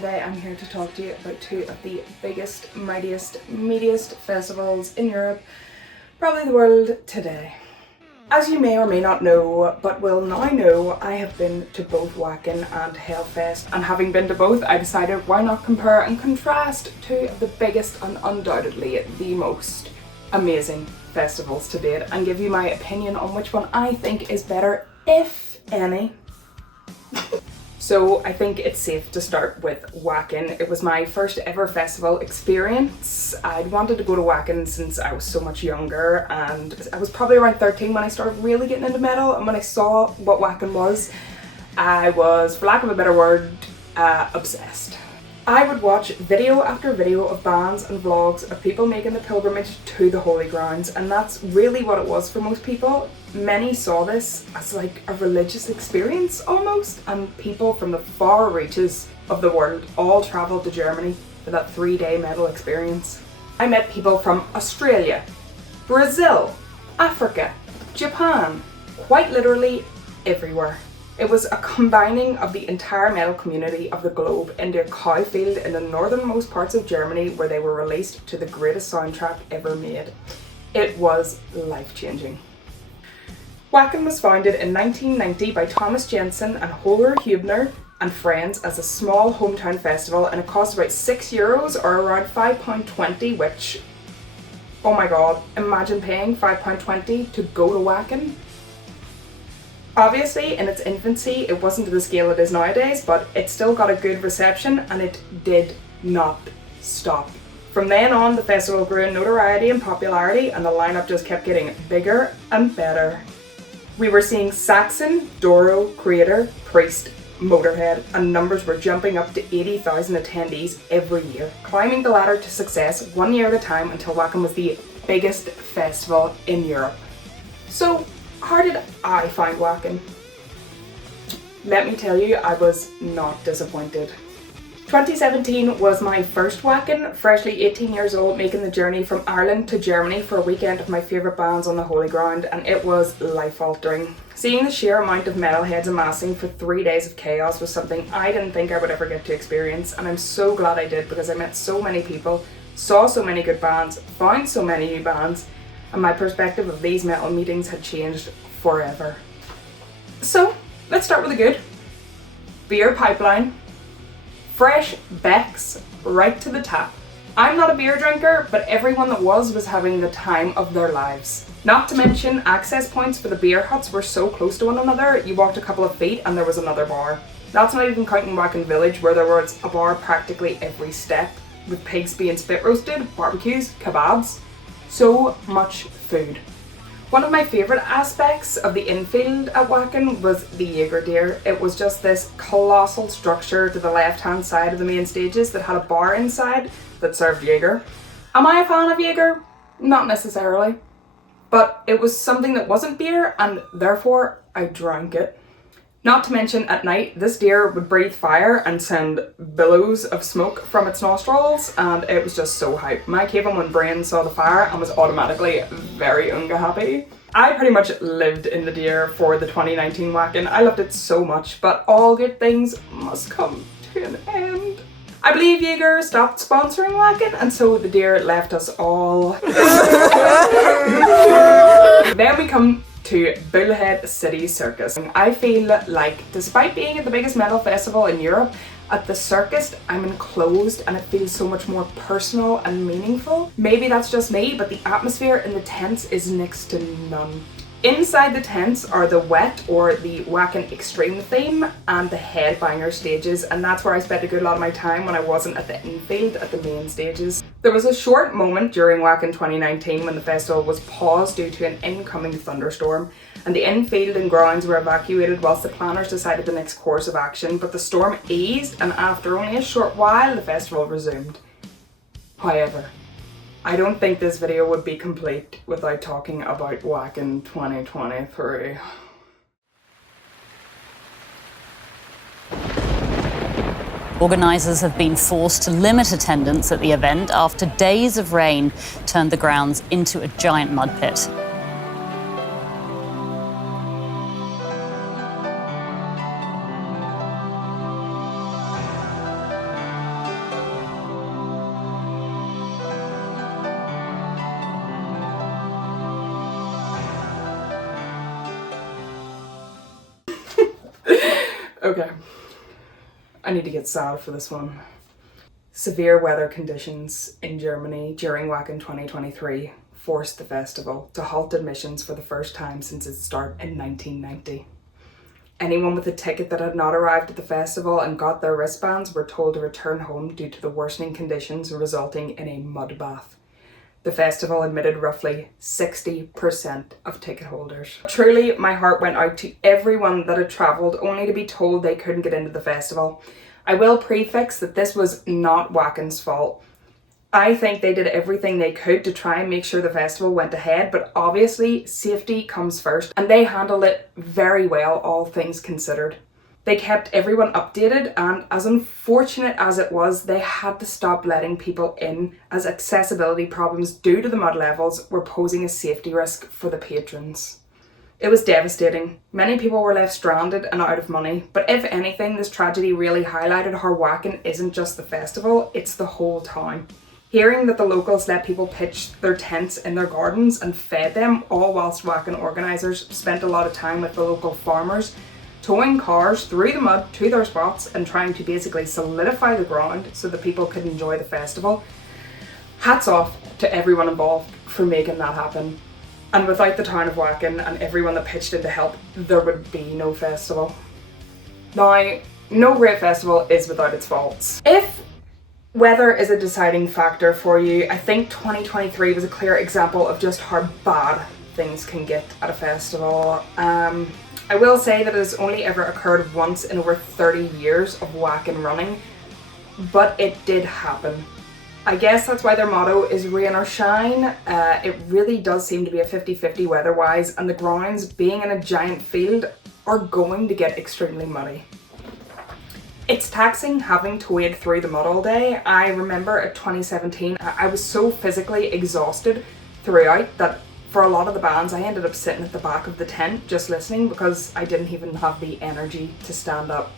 today I'm here to talk to you about two of the biggest, mightiest, meatiest festivals in Europe, probably the world today. As you may or may not know, but will now know, I have been to both Wacken and Hellfest, and having been to both, I decided why not compare and contrast two of the biggest and undoubtedly the most amazing festivals to date, and give you my opinion on which one I think is better, if any. So I think it's safe to start with Wacken. It was my first ever festival experience. I'd wanted to go to Wacken since I was so much younger, and I was probably around 13 when I started really getting into metal, and when I saw what Wacken was, I was, for lack of a better word, obsessed. I would watch video after video of bands and vlogs of people making the pilgrimage to the holy grounds, and that's really what it was for most people. Many saw this as like a religious experience almost, and people from the far reaches of the world all travelled to Germany for that 3-day metal experience. I met people from Australia, Brazil, Africa, Japan, quite literally everywhere. It was a combining of the entire metal community of the globe into a cow field in the northernmost parts of Germany, where they were released to the greatest soundtrack ever made. It was life-changing. Wacken was founded in 1990 by Thomas Jensen and Holger Hübner and friends as a small hometown festival, and it cost about €6 or around £5.20, which, oh my god, imagine paying £5.20 to go to Wacken. Obviously, in its infancy, it wasn't to the scale it is nowadays, but it still got a good reception, and it did not stop. From then on, the festival grew in notoriety and popularity, and the lineup just kept getting bigger and better. We were seeing Saxon, Doro, Creator, Priest, Motorhead, and numbers were jumping up to 80,000 attendees every year, climbing the ladder to success 1 year at a time until Wacken was the biggest festival in Europe. So, how did I find Wacken? Let me tell you, I was not disappointed. 2017 was my first Wacken, freshly 18 years old, making the journey from Ireland to Germany for a weekend of my favourite bands on the holy ground, and it was life-altering. Seeing the sheer amount of metalheads amassing for 3 days of chaos was something I didn't think I would ever get to experience, and I'm so glad I did, because I met so many people, saw so many good bands, found so many new bands, and my perspective of these metal meetings had changed forever. So, let's start with the good. Beer pipeline. Fresh Becks right to the tap. I'm not a beer drinker, but everyone that was having the time of their lives. Not to mention, access points for the beer huts were so close to one another, you walked a couple of feet and there was another bar. That's not even counting Wacken Village, where there was a bar practically every step, with pigs being spit roasted, barbecues, kebabs. So much food. One of my favourite aspects of the infield at Wacken was the Jaeger Deer. It was just this colossal structure to the left hand side of the main stages that had a bar inside that served Jaeger. Am I a fan of Jaeger? Not necessarily. But it was something that wasn't beer, and therefore I drank it. Not to mention, at night, this deer would breathe fire and send billows of smoke from its nostrils, and it was just so hype. My Cavan when brain saw the fire and was automatically very unga happy. I pretty much lived in the deer for the 2019 Wacken. I loved it so much, but all good things must come to an end. I believe Jaeger stopped sponsoring Wacken, and so the deer left us all. Then we come to Bullhead City Circus. I feel like, despite being at the biggest metal festival in Europe, at the circus I'm enclosed and it feels so much more personal and meaningful. Maybe that's just me, but the atmosphere in the tents is next to none. Inside the tents are the Wet, or the Wacken Extreme theme, and the headbanger stages, and that's where I spent a good lot of my time when I wasn't at the infield at the main stages. There was a short moment during Wacken 2019 when the festival was paused due to an incoming thunderstorm, and the infield and grounds were evacuated whilst the planners decided the next course of action, but the storm eased, and after only a short while the festival resumed. However, I don't think this video would be complete without talking about Wacken 2023. Organisers have been forced to limit attendance at the event after days of rain turned the grounds into a giant mud pit. I need to get sad for this one. Severe weather conditions in Germany during Wacken 2023 forced the festival to halt admissions for the first time since its start in 1990. Anyone with a ticket that had not arrived at the festival and got their wristbands were told to return home due to the worsening conditions, resulting in a mud bath. The festival admitted roughly 60% of ticket holders. Truly, my heart went out to everyone that had travelled only to be told they couldn't get into the festival. I will prefix that this was not Wacken's fault. I think they did everything they could to try and make sure the festival went ahead, but obviously safety comes first, and they handled it very well, all things considered. They kept everyone updated, and as unfortunate as it was, they had to stop letting people in as accessibility problems due to the mud levels were posing a safety risk for the patrons. It was devastating. Many people were left stranded and out of money, but if anything, this tragedy really highlighted how Wacken isn't just the festival, it's the whole town. Hearing that the locals let people pitch their tents in their gardens and fed them, all whilst Wacken organisers spent a lot of time with the local farmers, towing cars through the mud to their spots and trying to basically solidify the ground so that people could enjoy the festival. Hats off to everyone involved for making that happen. And without the town of Wacken and everyone that pitched in to help, there would be no festival. Now, no great festival is without its faults. If weather is a deciding factor for you, I think 2023 was a clear example of just how bad things can get at a festival. I will say that it has only ever occurred once in over 30 years of Wacken running, but it did happen. I guess that's why their motto is rain or shine. It really does seem to be a 50-50 weather-wise, and the grounds, being in a giant field, are going to get extremely muddy. It's taxing having to wade through the mud all day. I remember at 2017, I was so physically exhausted throughout that for a lot of the bands, I ended up sitting at the back of the tent just listening because I didn't even have the energy to stand up.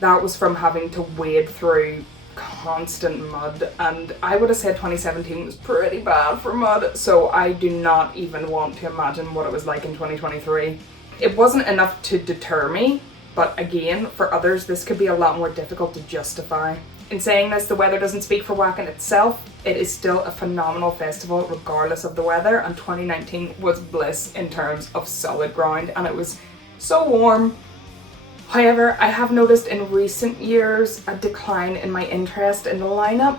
That was from having to wade through constant mud, and I would have said 2017 was pretty bad for mud, so I do not even want to imagine what it was like in 2023. It wasn't enough to deter me, but again, for others, this could be a lot more difficult to justify. In saying this, the weather doesn't speak for Wacken itself. It is still a phenomenal festival regardless of the weather, and 2019 was bliss in terms of solid ground, and it was so warm. However, I have noticed in recent years a decline in my interest in the lineup.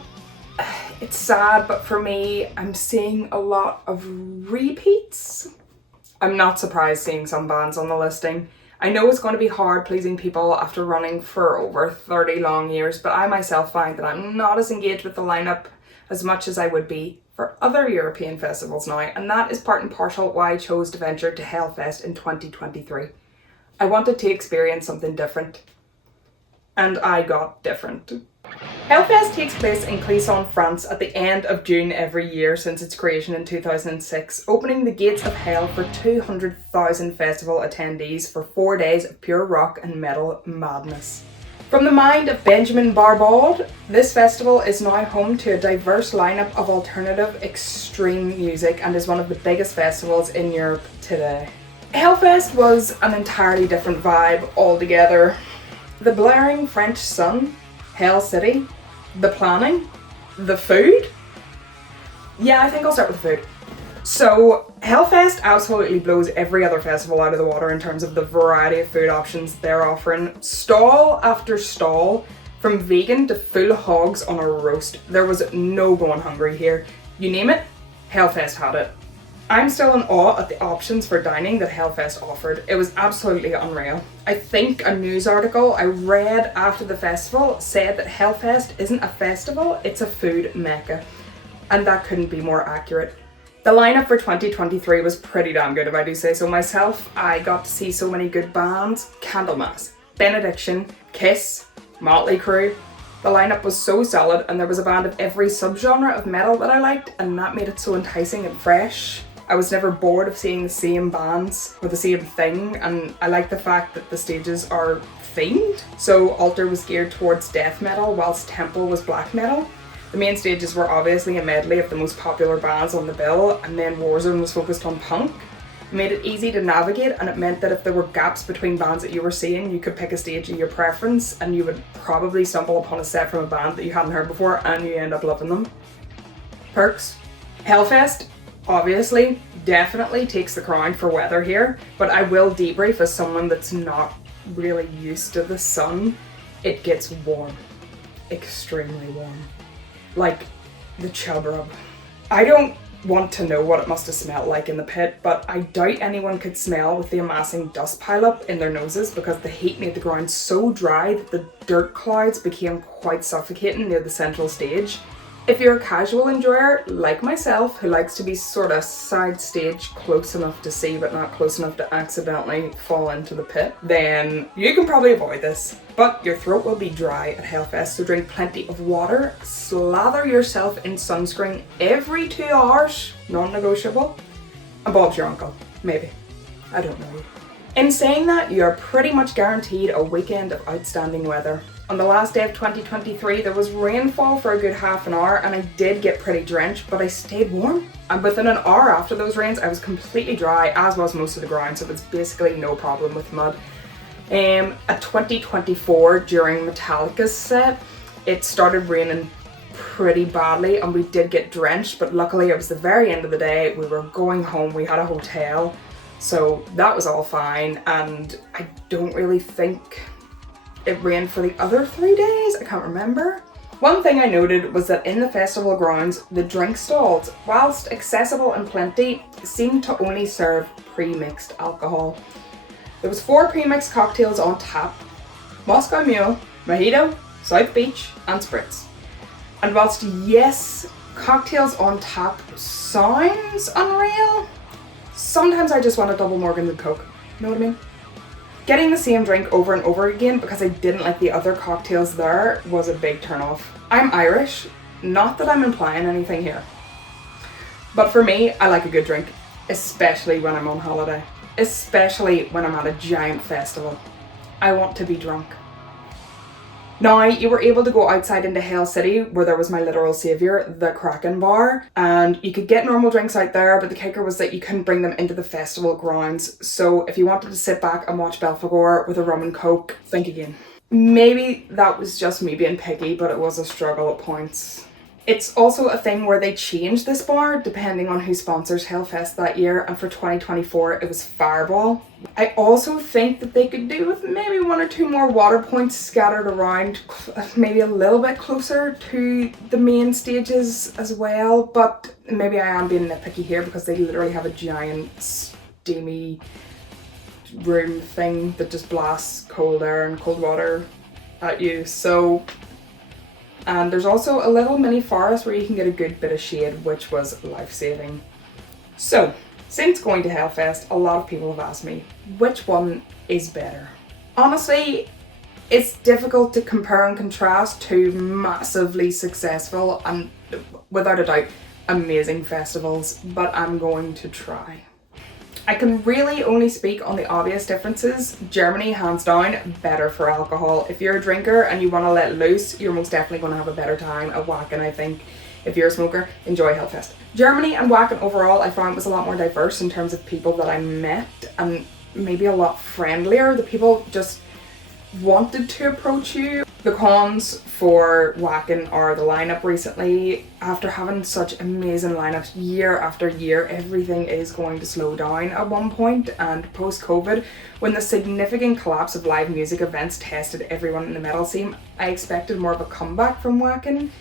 It's sad, but for me, I'm seeing a lot of repeats. I'm not surprised seeing some bands on the listing. I know it's going to be hard pleasing people after running for over 30 long years, but I myself find that I'm not as engaged with the lineup as much as I would be for other European festivals now, and that is part and parcel why I chose to venture to Hellfest in 2023. I wanted to experience something different, and I got different. Hellfest takes place in Clisson, France at the end of June every year since its creation in 2006, opening the gates of hell for 200,000 festival attendees for 4 days of pure rock and metal madness. From the mind of Benjamin Barbaud, this festival is now home to a diverse lineup of alternative extreme music and is one of the biggest festivals in Europe today. Hellfest was an entirely different vibe altogether. The blaring French sun, Hell City, the planning, the food. Yeah, I think I'll start with the food. So, Hellfest absolutely blows every other festival out of the water in terms of the variety of food options they're offering. Stall after stall, from vegan to full hogs on a roast. There was no going hungry here. You name it, Hellfest had it. I'm still in awe at the options for dining that Hellfest offered. It was absolutely unreal. I think a news article I read after the festival said that Hellfest isn't a festival, it's a food mecca. And that couldn't be more accurate. The lineup for 2023 was pretty damn good if I do say so myself. I got to see so many good bands: Candlemass, Benediction, Kiss, Motley Crue. The lineup was so solid, and there was a band of every subgenre of metal that I liked, and that made it so enticing and fresh. I was never bored of seeing the same bands or the same thing, and I like the fact that the stages are themed. So Altar was geared towards death metal, whilst Temple was black metal. The main stages were obviously a medley of the most popular bands on the bill, and then Warzone was focused on punk. It made it easy to navigate, and it meant that if there were gaps between bands that you were seeing, you could pick a stage of your preference and you would probably stumble upon a set from a band that you hadn't heard before and you end up loving them. Perks. Hellfest, obviously, definitely takes the crown for weather here, but I will debrief as someone that's not really used to the sun. It gets warm. Extremely warm. Like the chub rub. I don't want to know what it must have smelled like in the pit, but I doubt anyone could smell with the amassing dust pileup in their noses because the heat made the ground so dry that the dirt clouds became quite suffocating near the central stage. If you're a casual enjoyer, like myself, who likes to be sort of side stage close enough to see but not close enough to accidentally fall into the pit, then you can probably avoid this. But your throat will be dry at Hellfest, so drink plenty of water, slather yourself in sunscreen every 2 hours, non-negotiable, and Bob's your uncle, maybe. I don't know. In saying that, you are pretty much guaranteed a weekend of outstanding weather. On the last day of 2023, there was rainfall for a good half an hour and I did get pretty drenched, but I stayed warm. And within an hour after those rains, I was completely dry, as was most of the ground, so it was basically no problem with mud. At 2024, during Metallica's set, it started raining pretty badly and we did get drenched, but luckily it was the very end of the day, we were going home, we had a hotel, so that was all fine, and I don't really think it rained for the other 3 days, I can't remember. One thing I noted was that in the festival grounds, the drink stalls, whilst accessible and plenty, seemed to only serve pre-mixed alcohol. There was 4 pre-mixed cocktails on tap: Moscow Mule, Mojito, South Beach and Spritz. And whilst yes, cocktails on tap sounds unreal, sometimes I just want a double Morgan and Coke, you know what I mean? Getting the same drink over and over again because I didn't like the other cocktails there was a big turn off. I'm Irish, not that I'm implying anything here. But for me, I like a good drink, especially when I'm on holiday. Especially when I'm at a giant festival. I want to be drunk. Now, you were able to go outside into Hell City, where there was my literal saviour, the Kraken bar, and you could get normal drinks out there, but the kicker was that you couldn't bring them into the festival grounds. So if you wanted to sit back and watch Belphegor with a rum and coke, think again. Maybe that was just me being picky, but it was a struggle at points. It's also a thing where they changed this bar depending on who sponsors Hellfest that year, and for 2024 it was Fireball. I also think that they could do with maybe 1 or 2 more water points scattered around, maybe a little bit closer to the main stages as well, but maybe I am being nitpicky here because they literally have a giant steamy room thing that just blasts cold air and cold water at you, so... And there's also a little mini forest where you can get a good bit of shade, which was life-saving. So, since going to Hellfest, a lot of people have asked me, which one is better? Honestly, it's difficult to compare and contrast two massively successful and, without a doubt, amazing festivals, but I'm going to try. I can really only speak on the obvious differences. Germany, hands down, better for alcohol. If you're a drinker and you want to let loose, you're most definitely going to have a better time at Wacken, I think. If you're a smoker, enjoy Hellfest. Germany and Wacken overall, I found was a lot more diverse in terms of people that I met, and maybe a lot friendlier. The people just wanted to approach you. The cons for Wacken are the lineup recently. After having such amazing lineups year after year, everything is going to slow down at one point, and post-COVID, when the significant collapse of live music events tested everyone in the metal scene, I expected more of a comeback from Wacken.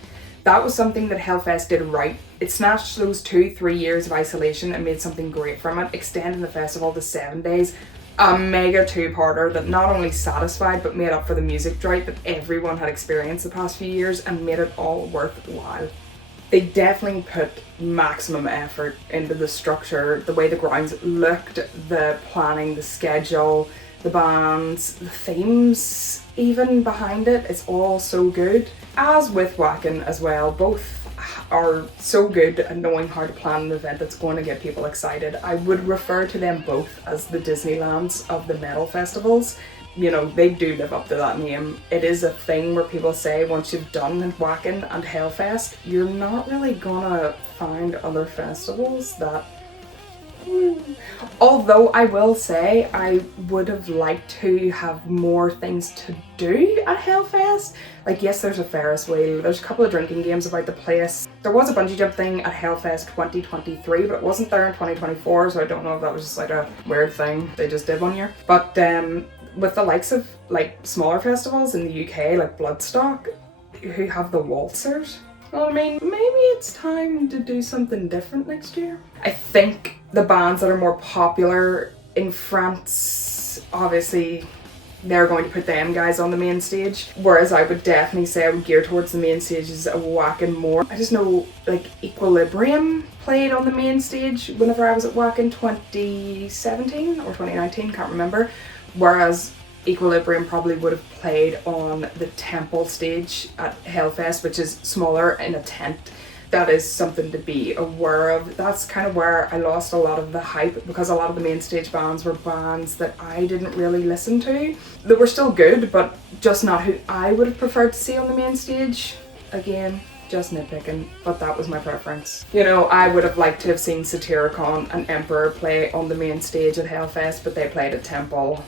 That was something that Hellfest did right. It snatched those 2-3 years of isolation and made something great from it, extending the festival to 7 days. A mega two-parter that not only satisfied but made up for the music drought that everyone had experienced the past few years and made it all worthwhile. They definitely put maximum effort into the structure, the way the grounds looked, the planning, the schedule, the bands, the themes even behind it. It's all so good. As with Wacken as well, both are so good at knowing how to plan an event that's going to get people excited. I would refer to them both as the Disneylands of the metal festivals. You know, they do live up to that name. It is a thing where people say once you've done Wacken and Hellfest, you're not really gonna find other festivals that Although I will say I would have liked to have more things to do at Hellfest. Like, yes, there's a Ferris wheel, there's a couple of drinking games about the place. There was a bungee jump thing at Hellfest 2023, but it wasn't there in 2024, so I don't know if that was just like a weird thing they just did one year. But with the likes of like smaller festivals in the UK, like Bloodstock, who have the waltzers, well, I mean, maybe it's time to do something different next year. I think the bands that are more popular in France, obviously, they're going to put them guys on the main stage. Whereas I would definitely say I would gear towards the main stages of Wacken more. I just know, like, Equilibrium played on the main stage whenever I was at Wacken 2017 or 2019, can't remember. Whereas Equilibrium probably would have played on the Temple stage at Hellfest, which is smaller in a tent. That is something to be aware of. That's kind of where I lost a lot of the hype, because a lot of the main stage bands were bands that I didn't really listen to. They were still good, but just not who I would have preferred to see on the main stage. Again, just nitpicking, but that was my preference. You know, I would have liked to have seen Satyricon and Emperor play on the main stage at Hellfest, but they played at Temple.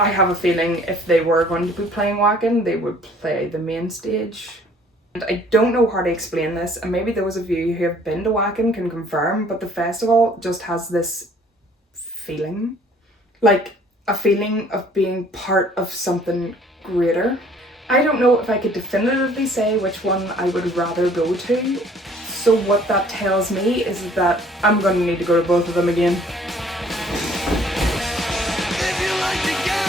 I have a feeling if they were going to be playing Wacken, they would play the main stage. And I don't know how to explain this, and maybe those of you who have been to Wacken can confirm, but the festival just has this feeling. Like a feeling of being part of something greater. I don't know if I could definitively say which one I would rather go to. So what that tells me is that I'm going to need to go to both of them again. If you like to get